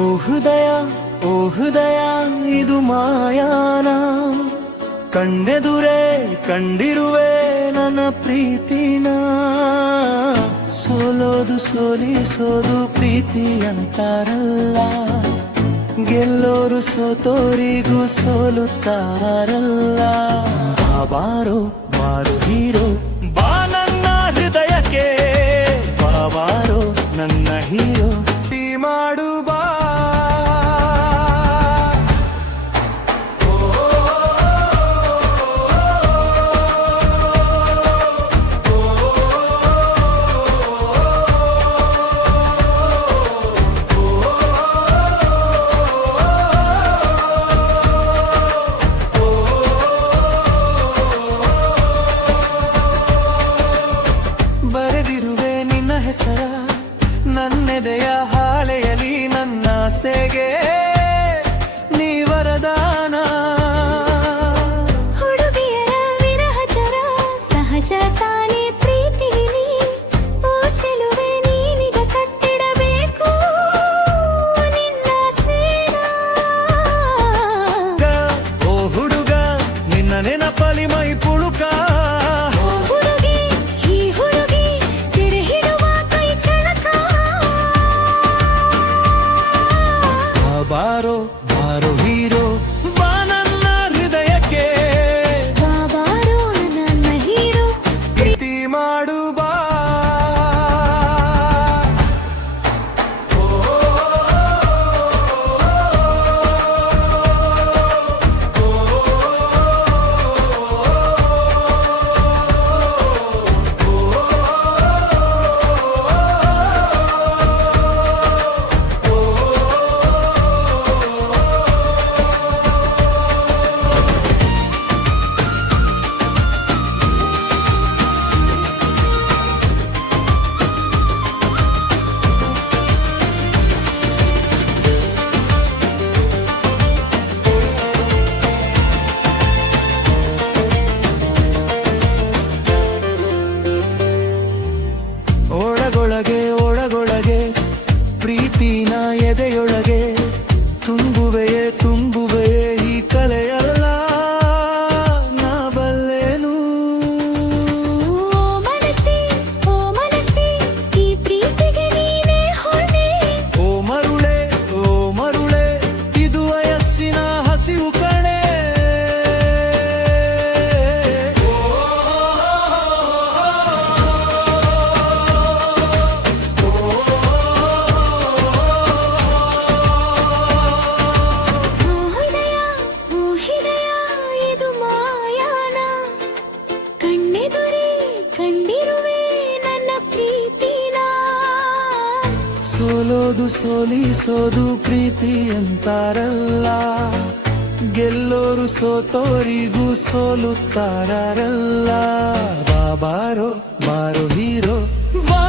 ಓ ಹೃದಯ ಇದು ಮಾಯಾನ, ಕಣ್ಣೆದುರೇ ಕಂಡಿರುವೆ ನನ್ನ ಪ್ರೀತಿನ. ಸೋಲೋದು ಸೋಲಿಸೋದು ಪ್ರೀತಿ ಅಂತಾರಲ್ಲ, ಗೆಲ್ಲೋರು ಸೋತೋರಿಗೂ ಸೋಲುತ್ತಾರಲ್ಲ. ಬಾರೋ ಬಾರೋ ಹೀರೋ, ಬಾ ನನ್ನ ಹೃದಯಕ್ಕೆ, ಬಾರೋ ನನ್ನ ಹೀರೋ. ಮಾಡು ಬಾ. ಬರೆದಿರುವೆ ನಿನ್ನ ಹೆಸರ ನನ್ನೆದೆಯ ಹಾಳೆಯಲಿ, ನನ್ನ ಆಸೆಗೆ ನೀ ವರದಾನ. ಹುಡುಗಿಯರ ವಿರಹಚರ ಸಹಜ ತಾನೇ ಪ್ರೀತಿಲಿ, ಓ ಚೆಲುವೆ ನೀನಿಗ ಕಟ್ಟಿಡಬೇಕು ನಿನ್ನ ಸೇನಾ. ಓ ಹುಡುಗ ನಿನ್ನ ನೆನಪಲಿ ಮೈ ಪುಳುಕ, ಬಾರೋ ಬಾರೋ ಹೀರೋ, ಬಾ ನನ್ನ ಹೃದಯಕ್ಕೆ, ಬಾರೋ ನನ್ನ ಹೀರೋ. ಪ್ರೀತಿ ಮಾಡು ಬಾ. ಒಳಗೊಳಗೆ ಪ್ರೀತಿನ ಎದೆಯೊಳಗೆ ತುಂಬುವೆಯೇ ಈ ಕಲೆಯಲ್ಲ, ನಾ ಬಲ್ಲೆನು. ಓ ಮನಸ್ಸಿ ಈ ಪ್ರೀತಿಗೆ ನೀನೇ ಹೊಣೆ. ಓ ಮರುಳೆ ಇದು ವಯಸ್ಸಿನ ಹಸಿವು ಕಣೆ. ಸೋಲೋದು ಸೋಲಿಸೋದು ಪ್ರೀತಿ ಅಂತಾರಲ್ಲ, ಗೆಲ್ಲೋರು ಸೋತೋರಿಗೂ ಸೋಲುತ್ತಾರಲ್ಲ. ಬಾರೋ ಬಾರೋ ಹೀರೋ, ಬಾ